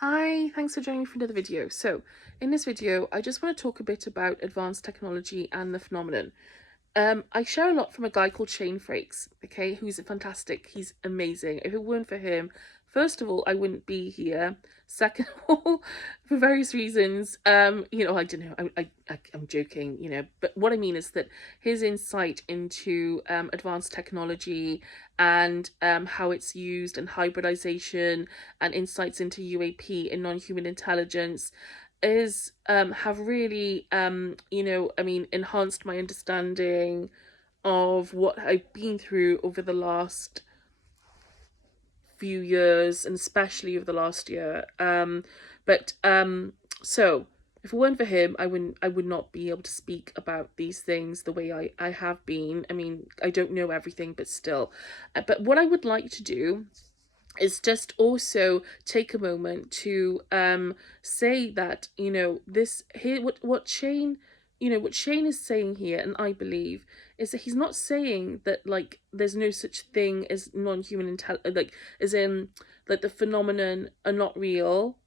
Hi, thanks for joining me for another video. So, in this video, I just want to talk a bit about advanced technology and the phenomenon. I share a lot from a guy called Shane Frakes, okay, who's fantastic. He's amazing. If it weren't for him, first of all, I wouldn't be here. Second of all, for various reasons, I don't know. I'm joking, but what I mean is that his insight into advanced technology and how it's used and hybridization and insights into UAP and non-human intelligence is have really enhanced my understanding of what I've been through over the last few years, and especially over the last year. So if it weren't for him, I would not be able to speak about these things the way I have been. I mean, I don't know everything, but still. But what I would like to do is just also take a moment to say that this here what Shane what Shane is saying here, and I believe, is that he's not saying that like there's no such thing as non-human like as in like the phenomenon are not real.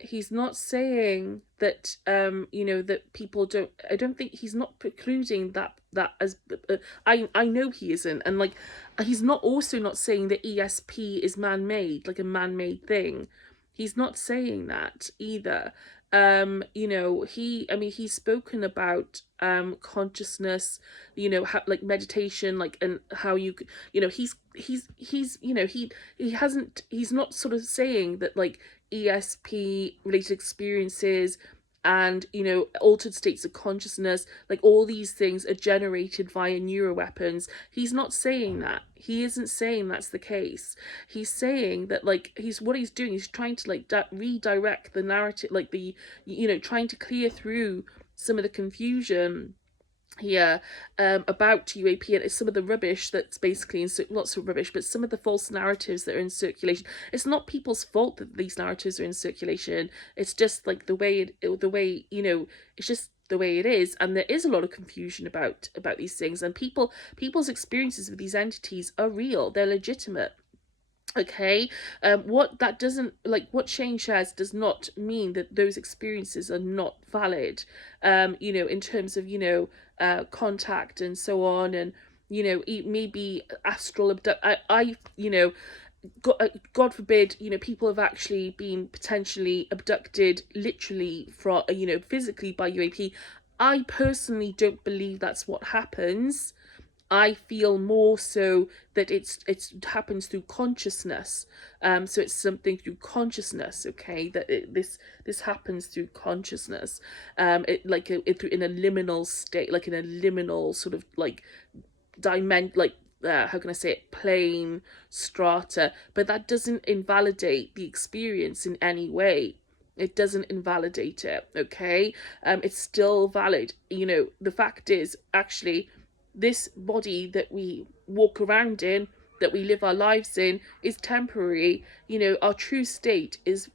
He's not saying that that people don't. I don't think he's not precluding that as I know he isn't. And like he's not also not saying that ESP is man-made, like a man-made thing. He's not saying that either. He's spoken about consciousness, how, like meditation, like, and how you he's not sort of saying that like ESP related experiences and altered states of consciousness, like all these things are generated via neuroweapons. He's not saying that. He isn't saying that's the case. He's saying that like he's doing, he's trying to like redirect the narrative, like the trying to clear through some of the confusion here about UAP and some of the rubbish that's basically in lots of rubbish, but some of the false narratives that are in circulation. It's not people's fault that these narratives are in circulation. It's just like the way it's just the way it is, and there is a lot of confusion about these things, and people's experiences with these entities are real, they're legitimate. Okay, what that doesn't, like what Shane shares does not mean that those experiences are not valid, in terms of contact and so on, and maybe astral abduct. God forbid, people have actually been potentially abducted literally from, physically by UAP. I personally don't believe that's what happens. I feel more so that it happens through consciousness. So it's something through consciousness, okay? That this happens through consciousness. In a liminal state, like in a liminal sort of like how can I say it, plane strata. But that doesn't invalidate the experience in any way. It doesn't invalidate it, okay? It's still valid. The fact is, actually, this body that we walk around in, that we live our lives in, is temporary. Our true state is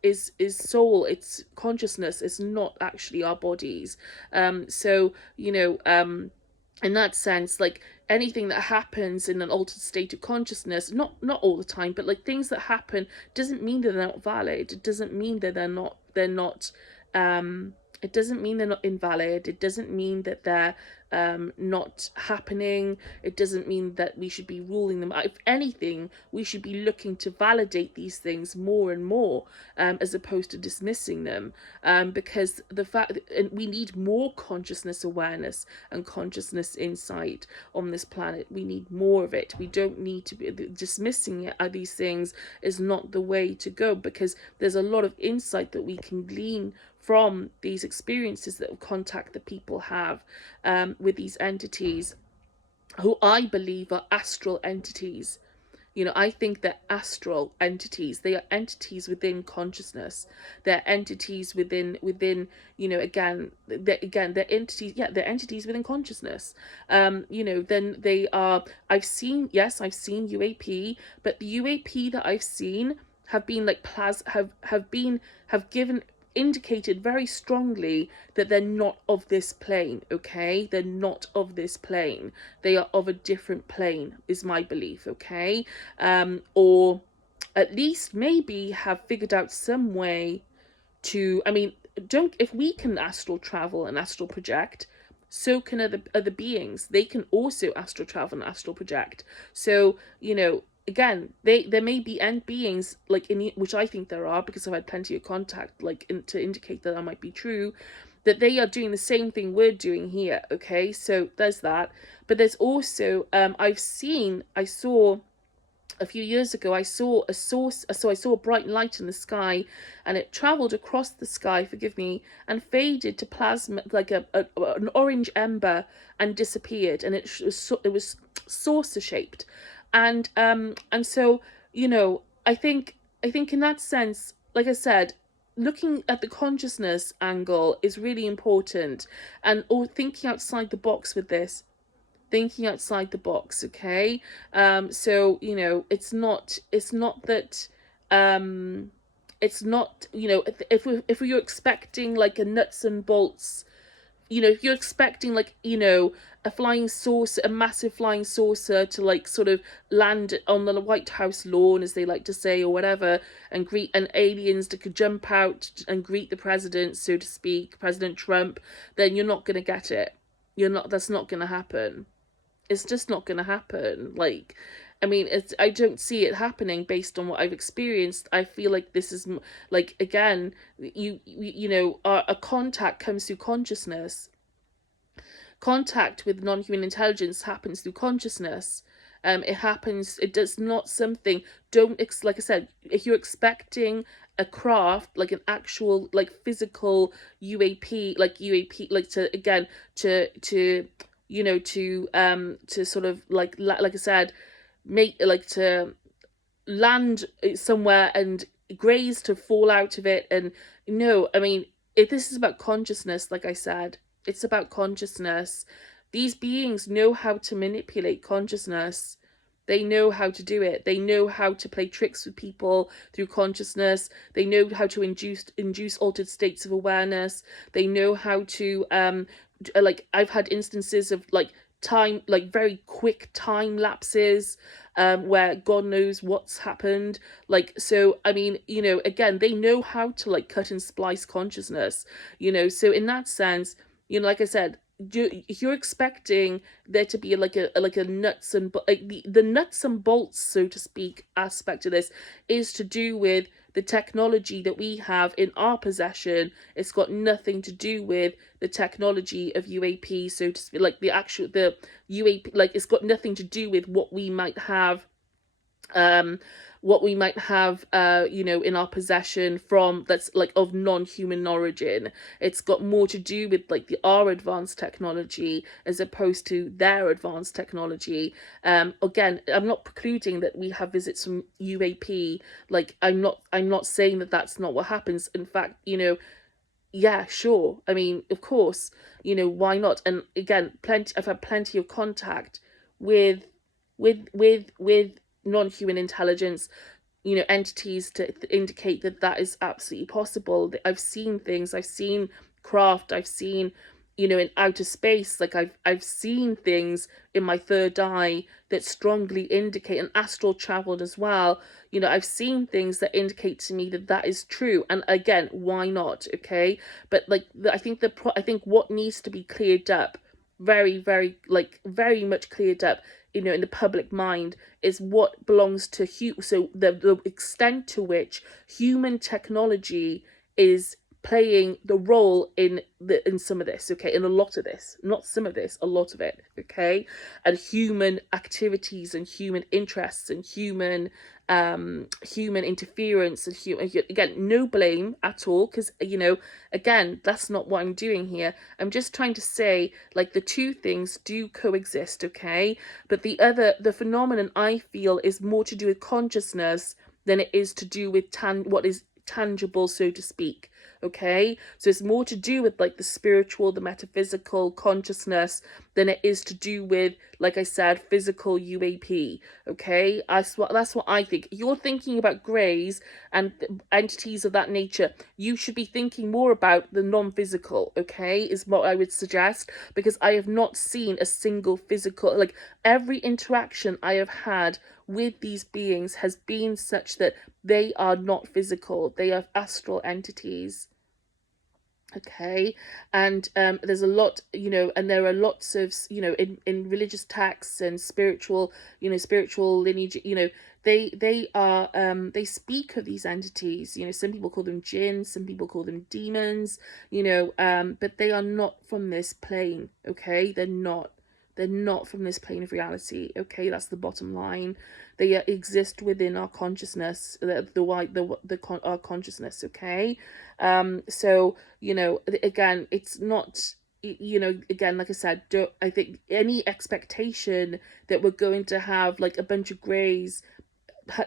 soul, it's consciousness. It's not actually our bodies. In that sense, like anything that happens in an altered state of consciousness, not all the time, but like things that happen, doesn't mean that they're not valid. It doesn't mean that they're not it doesn't mean they're not invalid. It doesn't mean that they're not happening. It doesn't mean that we should be ruling them out. If anything, we should be looking to validate these things more and more, as opposed to dismissing them, because the fact that we need more consciousness awareness and consciousness insight on this planet. We need more of it. We don't need to be dismissing it. These things is not the way to go, because there's a lot of insight that we can glean from these experiences that contact that people have with these entities, who I believe are astral entities. I think they're astral entities. They are entities within consciousness. They're entities they're entities. Yeah, they're entities within consciousness. Then they are. I've seen UAP, but the UAP that I've seen have been like have given indicated very strongly that they're not of this plane. Okay, they're not of this plane. They are of a different plane, is my belief. Okay, or at least maybe have figured out some way to, I mean, don't, if we can astral travel and astral project, so can other beings. They can also astral travel and astral project. So, again, there may be end beings, like, which I think there are, because I've had plenty of contact, like, to indicate that might be true, that they are doing the same thing we're doing here. Okay, so there's that. But there's also, I saw a few years ago, I saw a source, so I saw a bright light in the sky, and it traveled across the sky, forgive me, and faded to plasma, like an orange ember, and disappeared. And it was saucer shaped, and so, I think in that sense, like I said, looking at the consciousness angle is really important, and or thinking outside the box with this, thinking outside the box. Okay, so, it's not that, it's not, if you're expecting like a nuts and bolts, if you're expecting, like, a flying saucer, a massive flying saucer, to like sort of land on the White House lawn, as they like to say, or whatever, and aliens that could jump out and greet the president, so to speak, President Trump, then you're not going to get it. That's not going to happen. It's just not going to happen. Like, I mean, I don't see it happening based on what I've experienced. I feel like this is, like, again, a contact comes through consciousness. Contact with non-human intelligence happens through consciousness. It happens. It does not something. Like I said, if you're expecting a craft, like an actual, like, physical UAP, like, to, again, to sort of, like I said, make, like, to land somewhere and graze to fall out of it. And no, I mean, if this is about consciousness, like I said, it's about consciousness. These beings know how to manipulate consciousness. They know how to do it. They know how to play tricks with people through consciousness. They know how to induce altered states of awareness. They know how to, like, I've had instances of, like, time, like, very quick time lapses, where God knows what's happened. Like, so, I mean, again, they know how to, like, cut and splice consciousness. So in that sense, like I said, you're expecting there to be like a nuts and like the nuts and bolts, so to speak, aspect of this is to do with the technology that we have in our possession. It's got nothing to do with the technology of UAP, so to speak, like the UAP, like, it's got nothing to do with what we might have, in our possession, from that's, like, of non-human origin. It's got more to do with, like, our advanced technology as opposed to their advanced technology. Again, I'm not precluding that we have visits from UAP. Like, I'm not saying that that's not what happens. In fact, yeah, sure. I mean, of course, why not? And again, I've had plenty of contact with with non-human intelligence, entities, to indicate that that is absolutely possible. I've seen things. I've seen craft. I've seen, in outer space. Like, I've seen things in my third eye that strongly indicate, and astral traveled as well. I've seen things that indicate to me that that is true. And again, why not? Okay, but like, I think what needs to be cleared up, very, very, like, very much cleared up, in the public mind, is what belongs to so the extent to which human technology is playing the role in some of this. Okay, in a lot of this, not some of this, a lot of it. Okay, and human activities and human interests and human interference, and again, no blame at all, because again, that's not what I'm doing here. I'm just trying to say, like, the two things do coexist. Okay, but the phenomenon, I feel, is more to do with consciousness than it is to do with what is tangible, so to speak. Okay, so it's more to do with, like, the spiritual, the metaphysical consciousness, than it is to do with, like I said, physical UAP. Okay, that's what I think. You're thinking about greys and entities of that nature. You should be thinking more about the non-physical. Okay, is what I would suggest, because I have not seen a single physical, like, every interaction I have had with these beings has been such that they are not physical, they are astral entities. Okay, and there's a lot, and there are lots of, in religious texts and spiritual, spiritual lineage, they are, they speak of these entities. Some people call them jinns, some people call them demons, but they are not from this plane. Okay, they're not from this plane of reality. Okay, that's the bottom line. They exist within our consciousness, our consciousness. Okay, so again, it's not, again, like I said, I think any expectation that we're going to have like a bunch of greys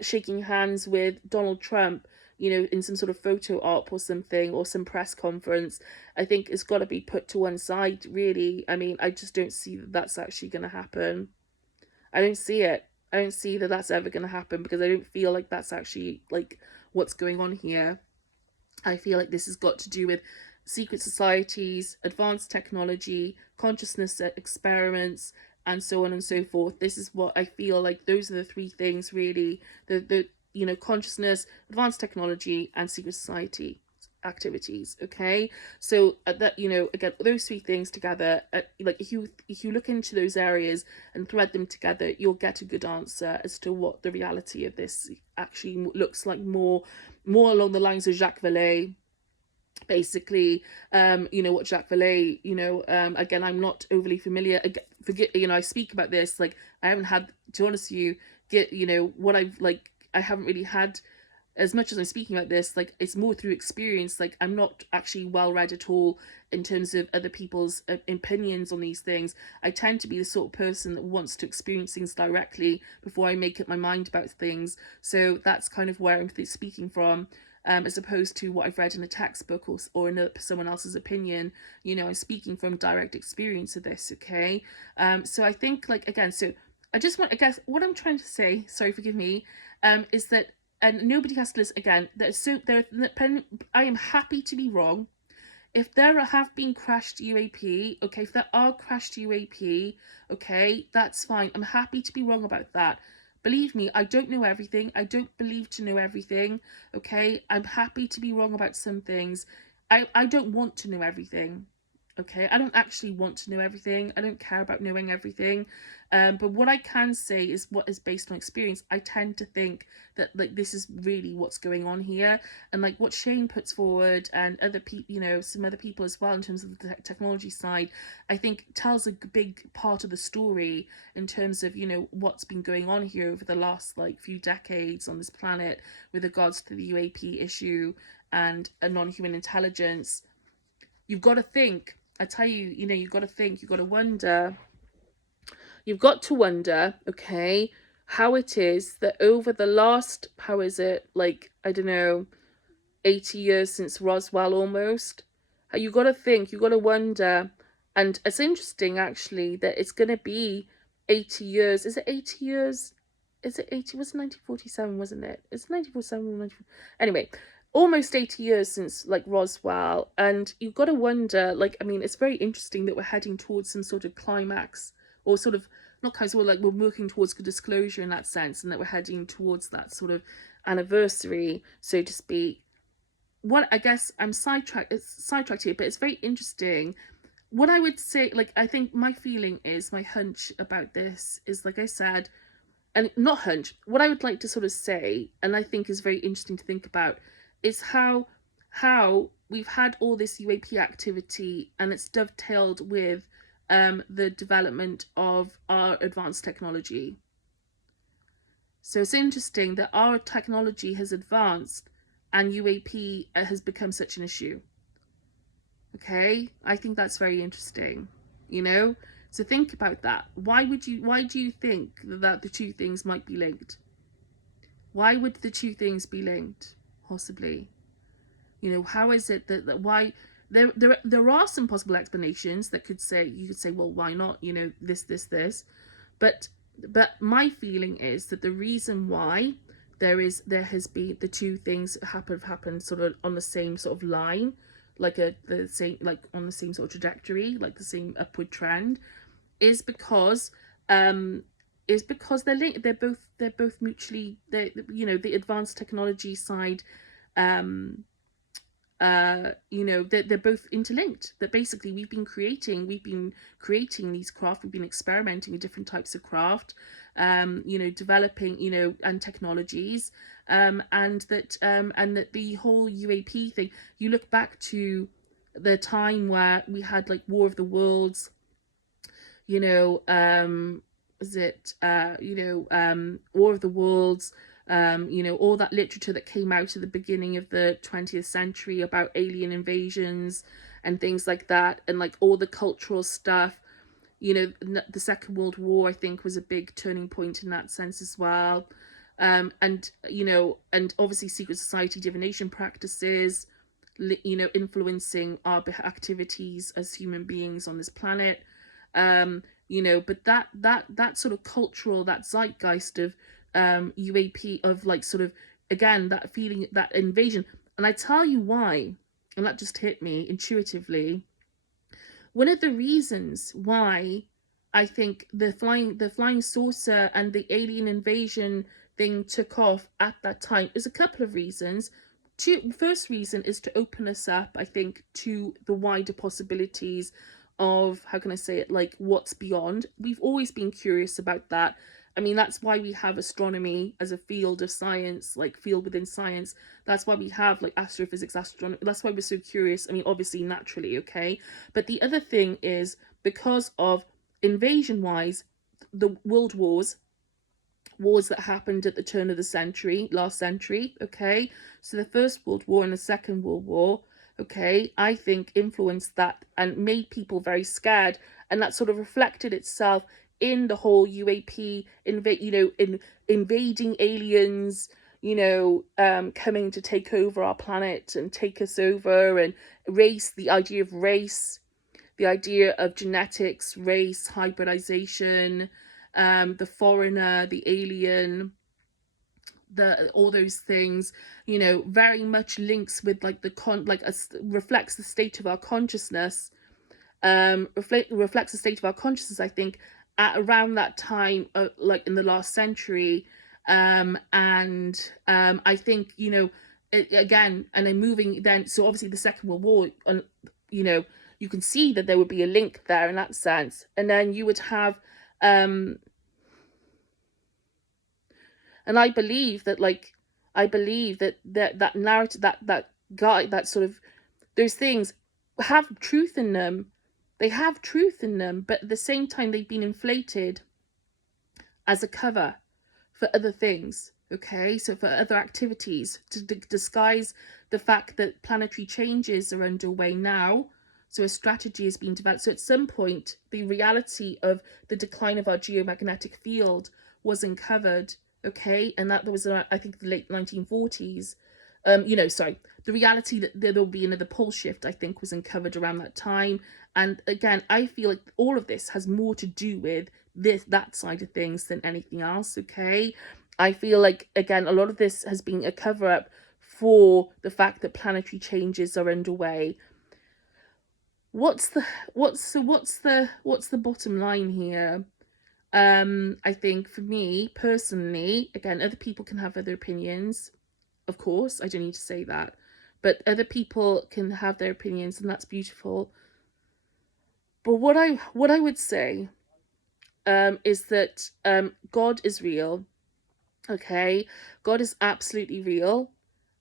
shaking hands with Donald Trump, in some sort of photo op or something, or some press conference, I think it's got to be put to one side, really. I mean, I just don't see that that's actually going to happen. I don't see it. I don't see that that's ever going to happen, because I don't feel like that's actually like what's going on here. I feel like this has got to do with secret societies, advanced technology, consciousness experiments, and so on and so forth. This is what I feel like. Those are the three things, really. The consciousness, advanced technology, and secret society activities. Okay, so that, again, those three things together, like if you look into those areas and thread them together, you'll get a good answer as to what the reality of this actually looks like, more along the lines of Jacques Vallée. Basically, what Jacques Vallée, again, I'm not overly familiar. Forget, I speak about this, like, I haven't had, to be honest with you, what I've, like, I haven't really had, as much as I'm speaking about this, like, it's more through experience. Like, I'm not actually well read at all in terms of other people's opinions on these things. I tend to be the sort of person that wants to experience things directly before I make up my mind about things. So that's kind of where I'm speaking from, as opposed to what I've read in a textbook, or in someone else's opinion. I'm speaking from direct experience of this. Okay, so I think, like, again, so I guess what I'm trying to say, sorry, forgive me, is that, and nobody has to listen, again, I am happy to be wrong. If there have been crashed UAP, okay, if there are crashed UAP, okay, that's fine. I'm happy to be wrong about that. Believe me, I don't know everything. I don't believe to know everything, okay? I'm happy to be wrong about some things. I don't want to know everything, okay? I don't actually want to know everything. I don't care about knowing everything. But what I can say is what is based on experience. I tend to think that, like, this is really what's going on here, and like what Shane puts forward, and other people, some other people as well, in terms of the technology side, I think tells a big part of the story in terms of what's been going on here over the last like few decades on this planet with regards to the UAP issue and a non-human intelligence. You've got to think. I tell you, you've got to think. You've got to wonder. You've got to wonder, okay, how it is that over the last, how is it, like, I don't know, 80 years since Roswell almost? You got to think, you got to wonder. And it's interesting, actually, that it's going to be 80 years. Is it 80 years? Is it 80? Was it 1947, wasn't it? It's 1947 or 19... Anyway, almost 80 years since, like, Roswell. And you've got to wonder, like, I mean, it's very interesting that we're heading towards some sort of climax, or sort of, not kind of, like, we're working towards disclosure in that sense, and that we're heading towards that sort of anniversary, so to speak. What, I guess I'm sidetracked here, but it's very interesting. What I would say, like, I think my feeling is, my hunch about this is, like I said, and not hunch, what I would like to sort of say, and I think is very interesting to think about, is how we've had all this UAP activity, and it's dovetailed with the development of our advanced technology. So it's interesting that our technology has advanced and UAP has become such an issue. Okay, I think that's very interesting, so think about that. Why do you think that the two things might be linked? Why would the two things be linked, possibly? How is it that why there are some possible explanations that you could say, well, why not, this, but my feeling is that the reason why there has been the two things have happened sort of on the same sort of line, like the same, like on the same sort of trajectory, like the same upward trend, is because is because they're linked. They're both mutually, they, you know, the advanced technology side, um you know, they're both interlinked. That basically we've been creating these craft, we've been experimenting with different types of craft, you know, developing, you know, and technologies, and that the whole UAP thing, you look back to the time where we had like War of the Worlds, you know, is it you know, War of the Worlds, you know, all that literature that came out at the beginning of the 20th century about alien invasions and things like that, and like all the cultural stuff, you know, the Second World War, I think, was a big turning point in that sense as well. And you know, and obviously secret society divination practices, you know, influencing our activities as human beings on this planet. You know, but that sort of cultural, that zeitgeist of UAP, of like sort of, again, that feeling, that invasion. And I tell you why, and that just hit me intuitively. One of the reasons why I think the flying saucer and the alien invasion thing took off at that time is a couple of reasons. First reason is to open us up, I think, to the wider possibilities of, how can I say it, like what's beyond. We've always been curious about that. I mean, that's why we have astronomy as a field of science, like field within science. That's why we have like astrophysics, astronomy. That's why we're so curious. I mean, obviously, naturally, okay. But the other thing is, because of invasion wise, the world wars that happened at the turn of the century, last century, okay? So the First World War and the Second World War, okay, I think influenced that and made people very scared, and that sort of reflected itself in the whole UAP, you know, in invading aliens, you know, coming to take over our planet and take us over, and race, the idea of race, the idea of genetics, race, hybridization, the foreigner, the alien, the all those things, you know, very much links with like reflects the state of our consciousness, reflects the state of our consciousness, I think, at around that time, like in the last century, and I think, you know, again, and then moving then, so obviously the Second World War, and you know, you can see that there would be a link there in that sense, and then you would have, and I believe that, like, I believe that narrative, that guy, that sort of, those things have truth in them. They have truth in them, but at the same time, they've been inflated as a cover for other things. Okay, so for other activities, to disguise the fact that planetary changes are underway now. So a strategy has been developed. So at some point, the reality of the decline of our geomagnetic field was uncovered. Okay, and that was, I think, the late 1940s. You know, sorry, the reality that there will be another pole shift, I think, was uncovered around that time. And again, I feel like all of this has more to do with that side of things than anything else. Okay, I feel like, again, a lot of this has been a cover up for the fact that planetary changes are underway. What's the bottom line here? I think for me personally, again, other people can have other opinions. Of course, I don't need to say that, but other people can have their opinions, and that's beautiful. But what I would say, is that God is real. Okay, God is absolutely real.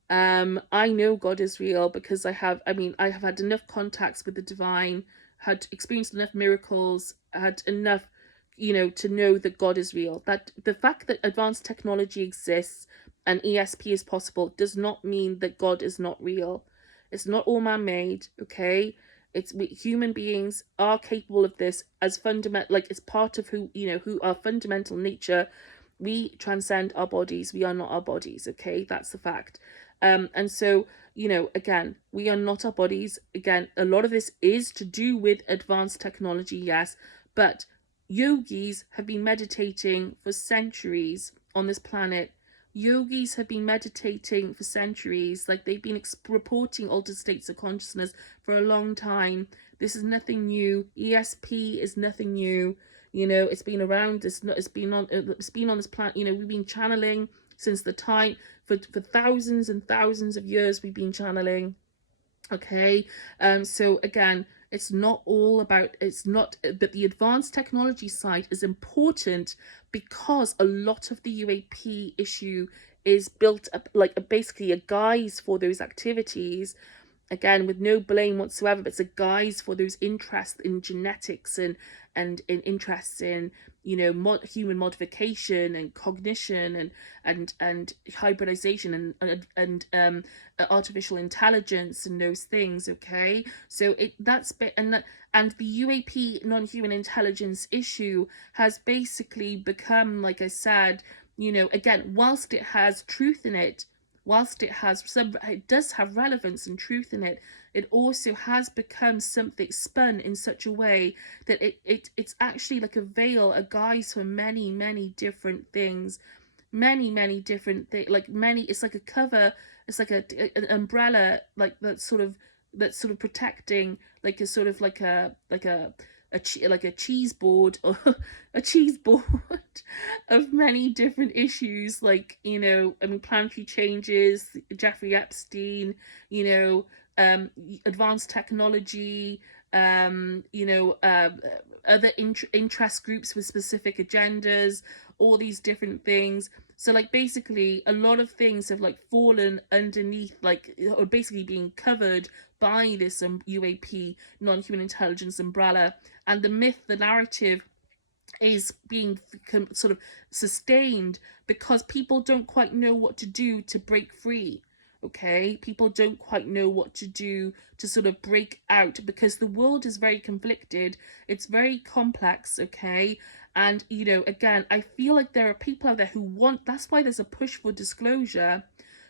I know God is real because I have had enough contacts with the divine, had experienced enough miracles, had enough, you know, to know that God is real. That the fact that advanced technology exists and ESP is possible does not mean that God is not real. It's not all man-made, okay? Human beings are capable of this as fundamental, like it's part of who, you know, who our fundamental nature. We transcend our bodies. We are not our bodies, okay? That's the fact. And so, you know, again, we are not our bodies. Again, a lot of this is to do with advanced technology, yes, but yogis have been meditating for centuries on this planet. Yogis have been meditating for centuries, like they've been reporting altered states of consciousness for a long time. This is nothing new. ESP is nothing new. You know, it's been around. It's been on this planet. You know, we've been channeling since the time for thousands and thousands of years. We've been channeling. Okay, so again, it's not all about, it's not, but the advanced technology side is important because a lot of the UAP issue is built up like basically a guise for those activities, again with no blame whatsoever, but it's a guise for those interests in genetics and in interests in, you know, human modification and cognition and hybridization and artificial intelligence and those things. Okay, so and the UAP non-human intelligence issue has basically become, like I said, you know, again, whilst it has truth in it, whilst it does have relevance and truth in it, it also has become something spun in such a way that it's actually like a veil, a guise for many different things, many different things, like many, it's like a cover, it's like an umbrella, like that's sort of protecting, like a sort of like a cheese board, or a cheese board of many different issues, like, you know, I mean, planetary changes, Jeffrey Epstein, you know, advanced technology, you know, other interest groups with specific agendas, all these different things. So like basically a lot of things have like fallen underneath, like, or basically being covered by this UAP non-human intelligence umbrella, and the myth, the narrative is being sort of sustained because people don't quite know what to do to break free. Okay, people don't quite know what to do to sort of break out, because the world is very conflicted, it's very complex. Okay, and you know, again, I feel like there are people out there who want, that's why there's a push for disclosure.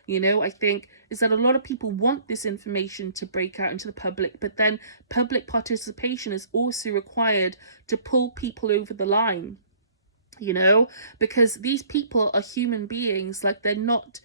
You know, I think is that a lot of people want this information to break out into the public, but then public participation is also required to pull people over the line, you know, because these people are human beings. Like they're not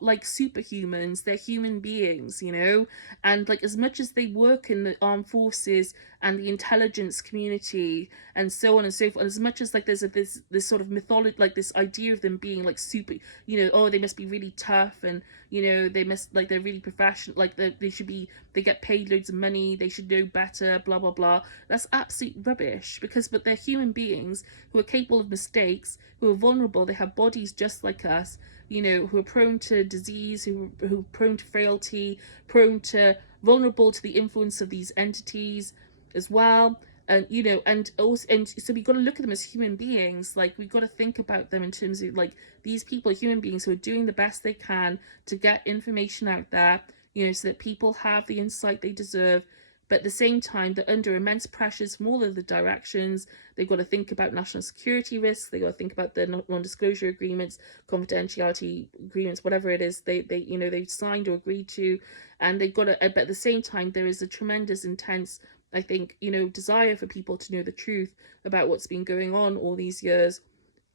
like superhumans, they're human beings, you know. And like, as much as they work in the armed forces and the intelligence community and so on and so forth, as much as like there's this sort of mythology, like this idea of them being like super, you know, oh, they must be really tough, and you know, they must, like, they're really professional, like they should be, they get paid loads of money, they should know better, blah blah blah. That's absolute rubbish, because but they're human beings who are capable of mistakes, who are vulnerable, they have bodies just like us, you know, who are prone to disease, who are prone to frailty, prone to, vulnerable to the influence of these entities as well. And you know, and also, and so we got to look at them as human beings. Like, we got to think about them in terms of like, these people are human beings who are doing the best they can to get information out there, you know, so that people have the insight they deserve. But at the same time, they're under immense pressures from all of the directions. They've got to think about national security risks. They've got to think about the non-disclosure agreements, confidentiality agreements, whatever it is they you know, they've signed or agreed to. And they've got to, but at the same time, there is a tremendous, intense, I think, you know, desire for people to know the truth about what's been going on all these years.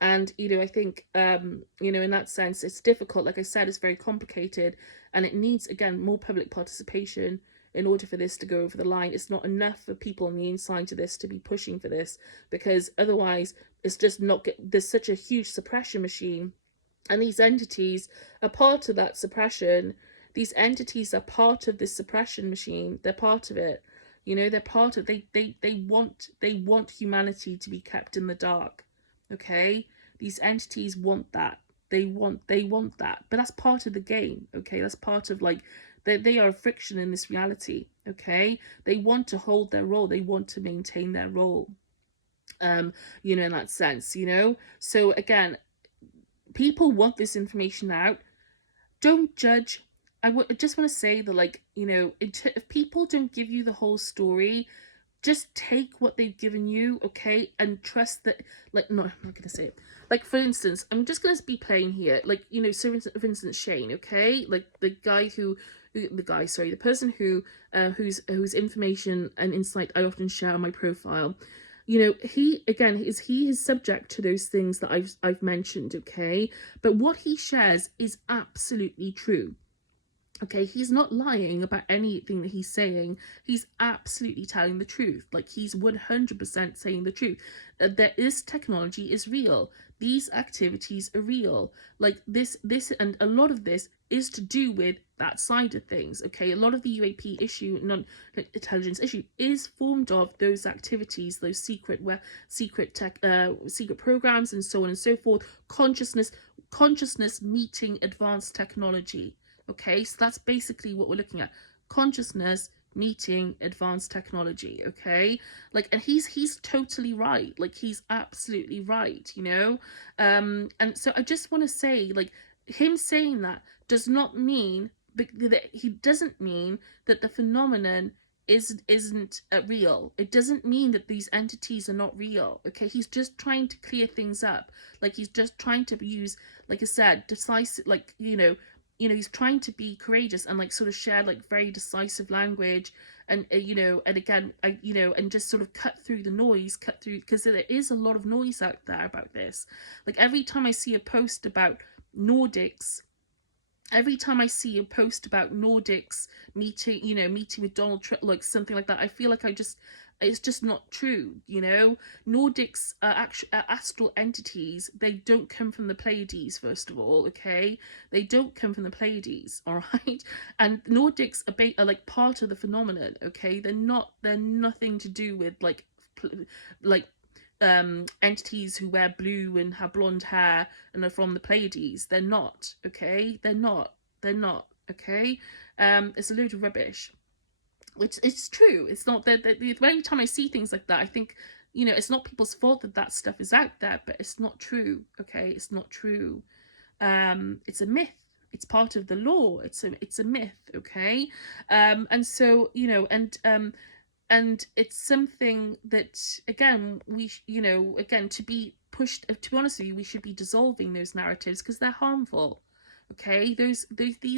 And you know, I think you know, in that sense, it's difficult. Like I said, it's very complicated, and it needs, again, more public participation in order for this to go over the line. It's not enough for people on the inside to this to be pushing for this, because otherwise it's just not there's such a huge suppression machine, and these entities are part of that suppression. These entities are part of this suppression machine. They're part of it. You know, they're part of, they want humanity to be kept in the dark. Okay, these entities want that. They want that, but that's part of the game. Okay, that's part of, like, they are a friction in this reality. Okay, they want to hold their role, they want to maintain their role, you know, in that sense, you know. So again, people want this information out. Don't judge. I just want to say that, like, you know, if people don't give you the whole story, just take what they've given you, okay, and trust that, like, no, I'm not gonna say it. Like, for instance, I'm just gonna be plain here, like, you know, so for instance, Shane, okay, like the guy the person whose information and insight I often share on my profile, you know, he is subject to those things that I've mentioned, okay, but what he shares is absolutely true. Okay, he's not lying about anything that he's saying. He's absolutely telling the truth. Like, he's 100% saying the truth. This technology is real. These activities are real. Like, and a lot of this is to do with that side of things. Okay, a lot of the UAP issue, non-intelligence issue, is formed of those activities, those secret tech, secret programs, and so on and so forth. Consciousness meeting advanced technology. Okay, so that's basically what we're looking at. Consciousness meeting advanced technology. Okay, like, and he's totally right. Like, he's absolutely right, you know. And so I just want to say, like, him saying that does not mean that he doesn't mean that the phenomenon isn't real. It doesn't mean that these entities are not real. Okay, he's just trying to clear things up. Like, he's just trying to use, like I said, decisive, like, he's trying to be courageous and, like, sort of share, like, very decisive language, and and again, and just sort of cut through the noise, because there is a lot of noise out there about this. Like, every time I see a post about Nordics, every time I see a post about Nordics meeting with Donald Trump, like something like that, I feel like it's just not true. Nordics are actual astral entities. They don't come from the Pleiades, first of all. Okay, they don't come from the Pleiades. All right, and Nordics are like part of the phenomenon. Okay, they're nothing to do with like entities who wear blue and have blonde hair and are from the Pleiades. They're not. Okay, they're not. Okay, it's a load of rubbish. Which, it's true. It's not that every time I see things like that, I think, it's not people's fault that that stuff is out there, but it's not true. Okay, it's not true. It's a myth. It's part of the law. It's a myth. Okay, and so, and it's something that, again, again, to be pushed, to be honest with you, we should be dissolving those narratives, because they're harmful. Okay,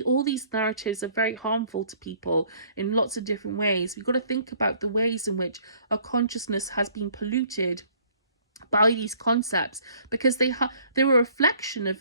all these narratives are very harmful to people in lots of different ways. We've got to think about the ways in which our consciousness has been polluted by these concepts, because they're a reflection of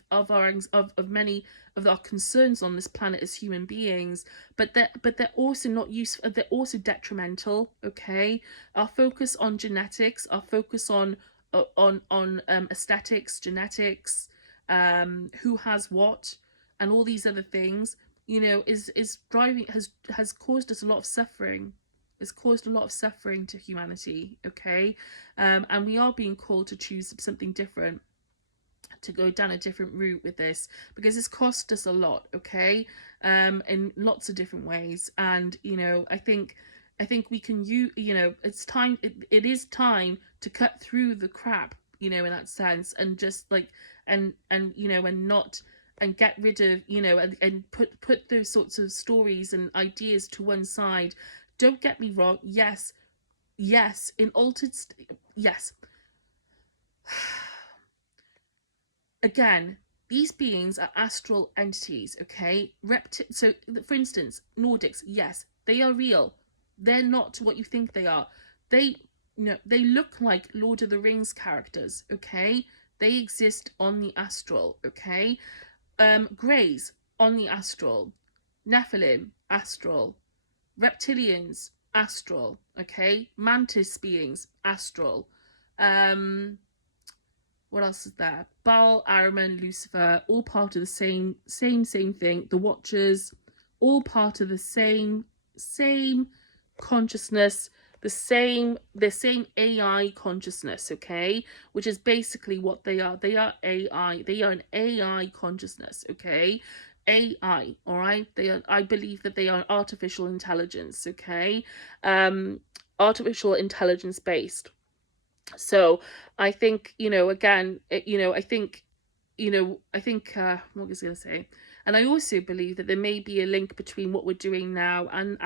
many of our concerns on this planet as human beings, but they're also not useful. They're also detrimental. Okay, our focus on genetics, our focus on aesthetics, genetics, who has what, and all these other things, is driving has caused us a lot of suffering. It's caused a lot of suffering to humanity. Okay, and we are being called to choose something different, to go down a different route with this, because it's cost us a lot. Okay, in lots of different ways. And I think we can it's time. It is time to cut through the crap, in that sense, and just like, and not, and get rid of, and put those sorts of stories and ideas to one side. Don't get me wrong. Yes, in yes. Again, these beings are astral entities. Okay, so, for instance, Nordics, yes, they are real. They're not what you think they are. They they look like Lord of the Rings characters. Okay, they exist on the astral. Okay, Greys on the astral, Nephilim astral, reptilians astral. Okay, mantis beings astral. What else is there? Baal, Ahriman, Lucifer, all part of the same thing. The Watchers, all part of the same consciousness, the same AI consciousness. Okay, which is basically what they are. They are AI. They are an AI consciousness. Okay, AI. All right. They are. I believe that they are artificial intelligence. Okay, artificial intelligence based. So I think, again, what was I going to say? And I also believe that there may be a link between what we're doing now and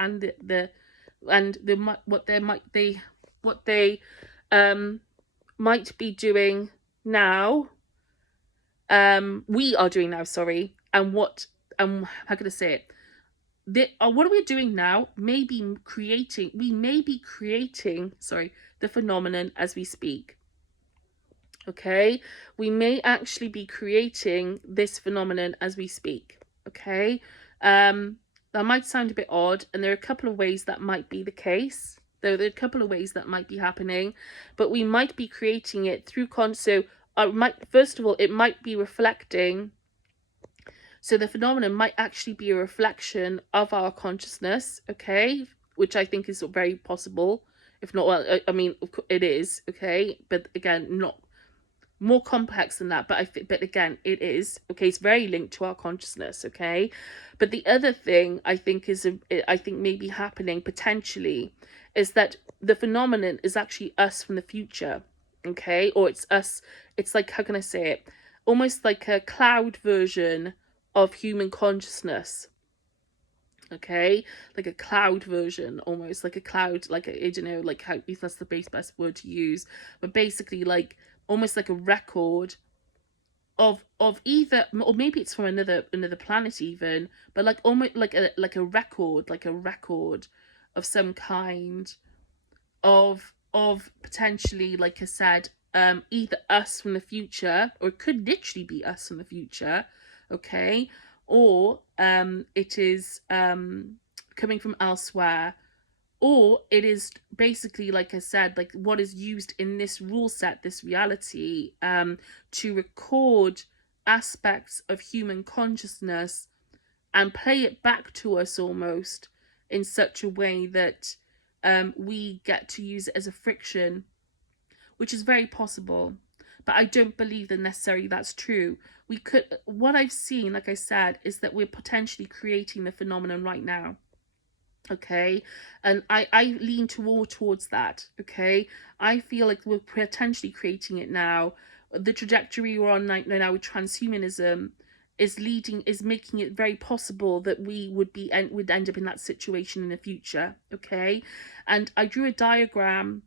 what they might be doing now. We are doing now, sorry, and what how can I say it? What we're doing now may be creating. We may be creating, sorry, the phenomenon as we speak. Okay, we may actually be creating this phenomenon as we speak. Okay, That might sound a bit odd, and there are a couple of ways that might be the case. There are a couple of ways that might be happening, but we might be creating it through so might, first of all, it might be reflecting. So the phenomenon might actually be a reflection of our consciousness, okay, which I think is very possible. If not, well, I mean, it is, okay, but again, not more complex than that, but again, it is, okay, it's very linked to our consciousness, okay. But the other thing I think I think maybe happening potentially is that the phenomenon is actually us from the future, okay, or it's us, it's like, how can I say it, almost like a cloud version of human consciousness, okay, like a cloud version, almost like a cloud, like I don't know, like how, if that's the best word to use, but basically like almost like a record of either, or maybe it's from another planet even, but like almost like a record, like a record of some kind of potentially, like I said, either us from the future, or it could literally be us from the future, okay, or it is coming from elsewhere, or it is basically, like I said, like what is used in this rule set, this reality, to record aspects of human consciousness and play it back to us almost in such a way that we get to use it as a friction, which is very possible. But I don't believe that necessarily that's true. We could, what I've seen, like I said, is that we're potentially creating the phenomenon right now. Okay, and I lean towards that. Okay, I feel like we're potentially creating it now. The trajectory we're on right now with transhumanism is making it very possible that we would end up in that situation in the future. Okay, and I drew a diagram.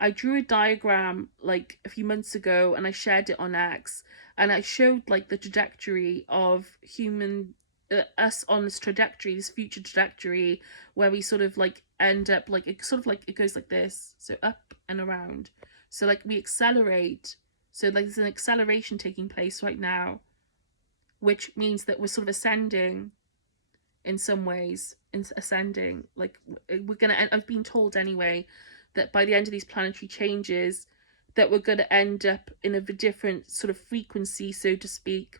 Like a few months ago, and I shared it on X, and I showed like the trajectory of human us on this trajectory, this future trajectory, where we sort of like end up like, it sort of like, it goes like this, so up and around, so like we accelerate, so like there's an acceleration taking place right now, which means that we're sort of ascending in some ways, in ascending, like we're gonna, I've been told anyway, that by the end of these planetary changes that we're going to end up in a different sort of frequency, so to speak,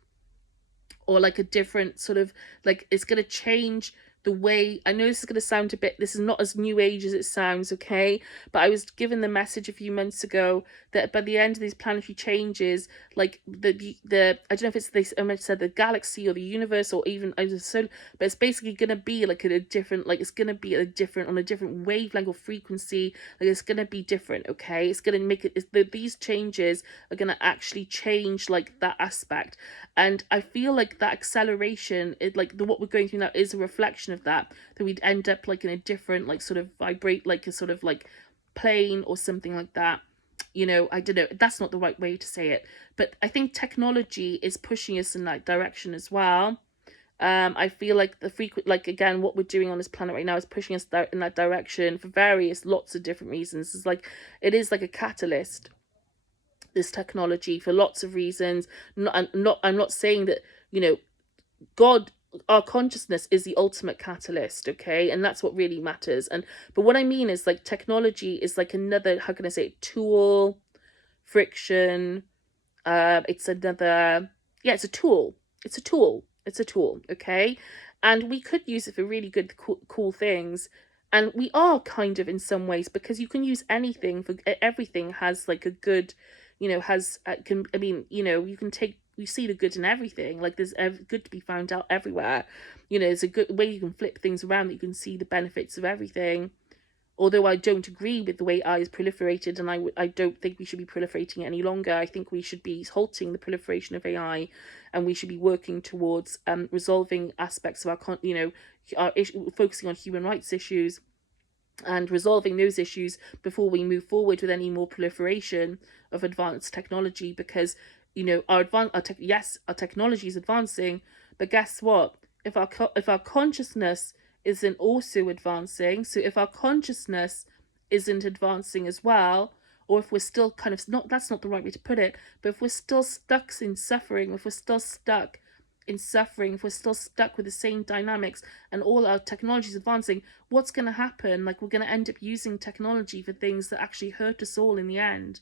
or like a different sort of, like it's going to change the way, I know this is going to sound a bit, this is not as new age as it sounds, okay, but I was given the message a few months ago that by the end of these planetary changes, like the I don't know if it's, they said the galaxy or the universe or even so, but it's basically going to be like a different, like it's going to be a different, on a different wavelength or frequency, like it's going to be different, okay, it's going to make it, these changes are going to actually change like that aspect. And I feel like that acceleration, what we're going through now is a reflection of that we'd end up like in a different, like sort of vibrate, like a sort of like plane or something like that. You know, I don't know, that's not the right way to say it, but I think technology is pushing us in that direction as well. I feel like like again, what we're doing on this planet right now is pushing us in that direction for lots of different reasons. It's like, it is like a catalyst, this technology, for lots of reasons. I'm not saying that, you know, God, our consciousness is the ultimate catalyst, okay, and that's what really matters. And but what I mean is, like, technology is like another, how can I say it, tool, friction, it's another, yeah, it's a tool, okay, and we could use it for really good cool things, and we are kind of in some ways, because you can use anything for everything has like a good, you know, has can, I mean, you know, you can take, we see the good in everything, like there's good to be found out everywhere, you know, there's a good way you can flip things around, that you can see the benefits of everything. Although I don't agree with the way AI is proliferated, and I don't think we should be proliferating it any longer. I think we should be halting the proliferation of AI, and we should be working towards resolving aspects of our, you know, focusing on human rights issues and resolving those issues before we move forward with any more proliferation of advanced technology. Because, you know, our technology is advancing, but guess what? If our consciousness isn't also advancing, so if our consciousness isn't advancing as well, or if we're still that's not the right way to put it, but if we're still stuck in suffering, if we're still stuck in suffering, if we're still stuck with the same dynamics and all our technology is advancing, what's going to happen? Like, we're going to end up using technology for things that actually hurt us all in the end,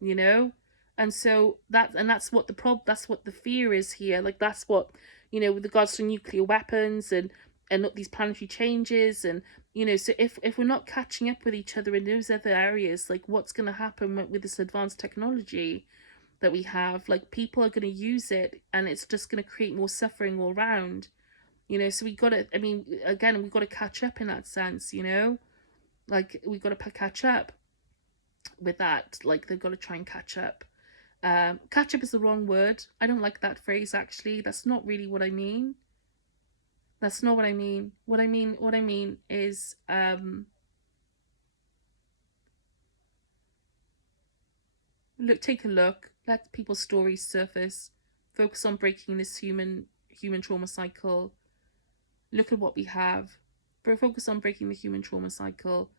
you know? And so that's what that's what the fear is here. Like, that's what, with regards to nuclear weapons and these planetary changes, and so if we're not catching up with each other in those other areas, like, what's going to happen with this advanced technology that we have? Like, people are going to use it, and it's just going to create more suffering all around. So we got to, I mean, again, we got to catch up in that sense. Like, we got to catch up with that. Like, they've got to try and catch up. Catch up is the wrong word. I don't like that phrase, actually. That's not really what I mean. That's not what I mean. What I mean is, take a look, let people's stories surface, focus on breaking this human trauma cycle. Look at what we have, focus on breaking the human trauma cycle,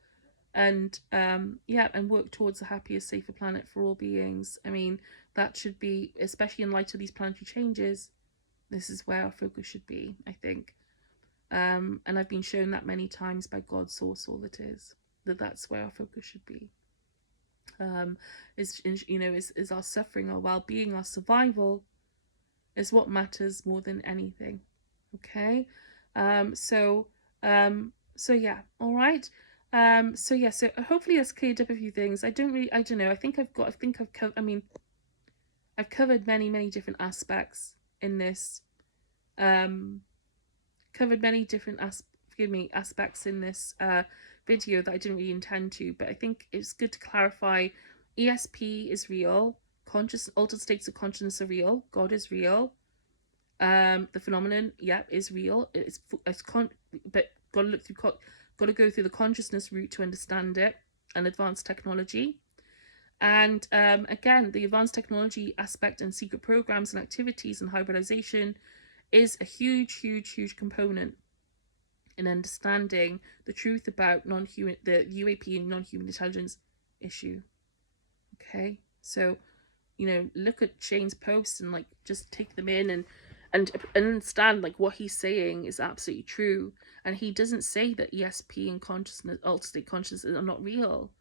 and and work towards a happier, safer planet for all beings. I mean, that should be, especially in light of these planetary changes, this is where our focus should be, I think. And I've been shown that many times by God's source, all it is, that's where our focus should be. Is our suffering, our well-being, our survival is what matters more than anything. Okay. So yeah, all right. So hopefully that's cleared up a few things. I don't know. I've covered many different aspects in this. Covered many different aspects in this video that I didn't really intend to, but I think it's good to clarify. ESP is real. Altered states of consciousness are real. God is real. The phenomenon, is real. But got to go through the consciousness route to understand it, and advanced technology. And again, the advanced technology aspect and secret programs and activities and hybridization is a huge component in understanding the truth about the UAP and non-human intelligence issue. Okay, so look at Shane's posts and like just take them in and understand like what he's saying is absolutely true. And he doesn't say that ESP and consciousness, altered state consciousness, are not real.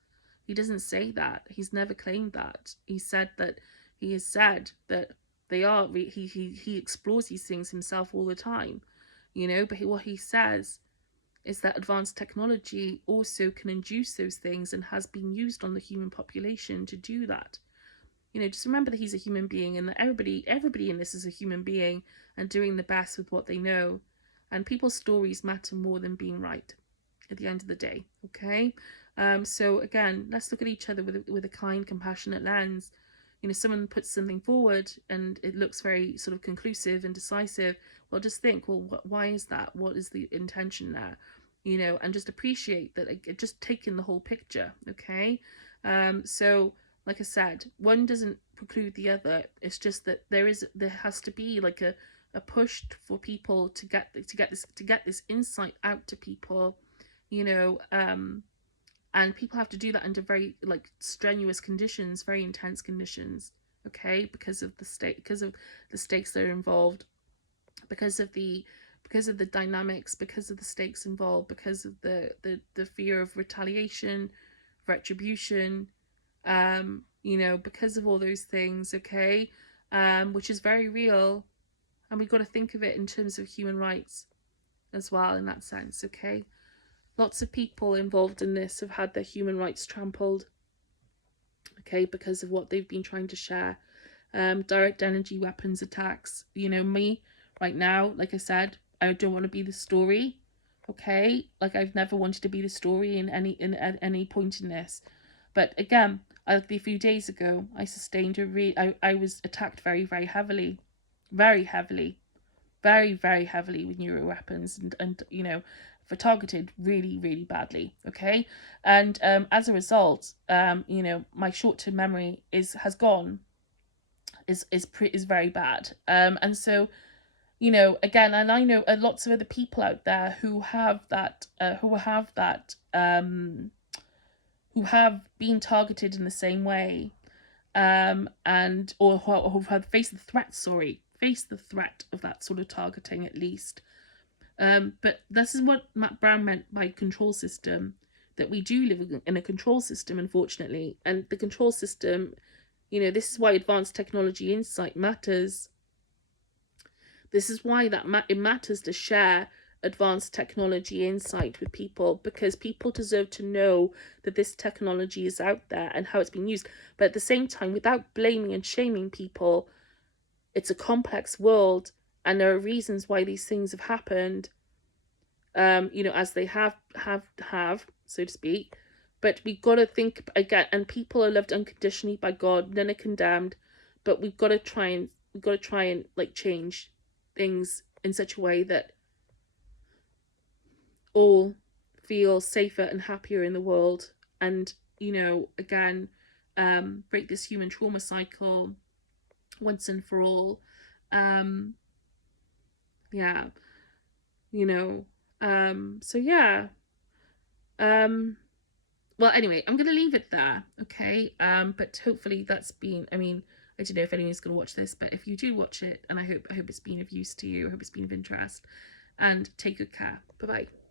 He doesn't say that. He's never claimed that. He has said that they are. He explores these things himself all the time, But what he says is that advanced technology also can induce those things and has been used on the human population to do that. Just remember that he's a human being, and that everybody in this is a human being and doing the best with what they know. And people's stories matter more than being right at the end of the day. Okay. So again, let's look at each other with a kind, compassionate lens. Someone puts something forward and it looks very sort of conclusive and decisive. Well, just think, well, why is that? What is the intention there? And just appreciate that, just taking the whole picture. Okay. So like I said, one doesn't preclude the other. It's just that there has to be like a push for people to get this insight out to people, and people have to do that under very like strenuous conditions, very intense conditions. Okay, because of the stakes that are involved, because of the dynamics, because of the stakes involved, because of the fear of retaliation, retribution, because of all those things. Okay, which is very real, and we've got to think of it in terms of human rights as well in that sense. Okay, lots of people involved in this have had their human rights trampled, okay, because of what they've been trying to share. Direct energy weapons attacks. Me right now, like I said, I don't want to be the story. Okay, like I've never wanted to be the story at any point in this. But again, a few days ago, I sustained I was attacked very heavily, very heavily with neuro weapons, and for targeted really badly. Okay, and as a result, my short-term memory is very bad, and so again, and I know lots of other people out there who have been targeted in the same way, and or who have faced the threats face the threat of that sort of targeting at least. But this is what Matt Brown meant by control system, that we do live in a control system, unfortunately. And the control system, this is why advanced technology insight matters. This is why it matters to share advanced technology insight with people, because people deserve to know that this technology is out there and how it's being used. But at the same time, without blaming and shaming people, it's a complex world, and there are reasons why these things have happened, as they have, so to speak. But we've got to think again, and people are loved unconditionally by God, none are condemned, but we've got to try and like change things in such a way that all feel safer and happier in the world. And again, break this human trauma cycle once and for all. Yeah, so yeah. Well, anyway, I'm gonna leave it there, okay? But hopefully that's been, I don't know if anyone's gonna watch this, but if you do watch it, and I hope it's been of use to you, I hope it's been of interest, and take good care. Bye bye.